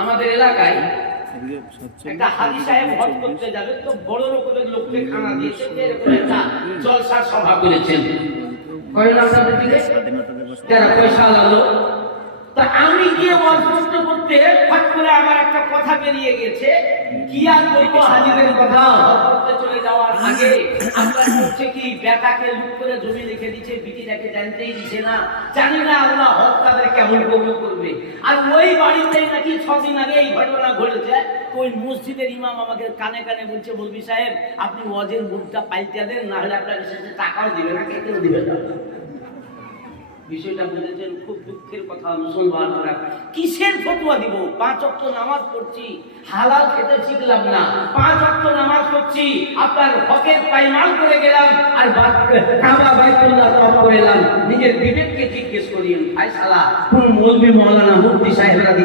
আমাদের এলাকায় একটা হাজি সাহেব হজ করতে যাবে, তো বড় রকমের লোককে খানা দিয়েছে, এরকম একটা জলসার সভা করেছেন। যারা পয়সা লাগলো, তা আমি গিয়ে ওয়াজ করতে করতে ফট করে আমার একটা কথা বেরিয়ে গেছে। কি আর বলবো, হাজিদের কথা করতে চলে যাওয়ার আগে আমরা বলছে কি বেটাকে লুট করে জমি লিখে দিচ্ছে, বিটিটাকে জানতেই দিচ্ছে না। জানি না আল্লাহ হক তাদের কেমন কবুল করবে। আর ওই বাড়িতেই নাকি 6 দিন আগে এই ঘটনা ঘটেছে। ওই মসজিদের ইমাম আমাকে কানে কানে বলছে, বলবি সাহেব আপনি ওয়াজের মুখটা পাল্টে দেন, না হলে আপনার সাথে টাকাও দিবে না, কেটেও দিবে না। বিষয়টা বুঝেছেন? খুব দুঃখের কথা মুসলমানরা। কিসের ফতোয়া দিব? 5 ওয়াক্ত নামাজ পড়ছি, হালাল খেতে শিখলাম না। 5 ওয়াক্ত নামাজ পড়ছি, আপনার হকের পায়মাল করে গেলাম, আর কাবা বাইতুল্লাহ তওয়াফ করে এলাম। নিজের বিবেককে জিজ্ঞেস করি, ফায়সালা কোন মৌলভী মাওলানা মুফতি সাহেবরা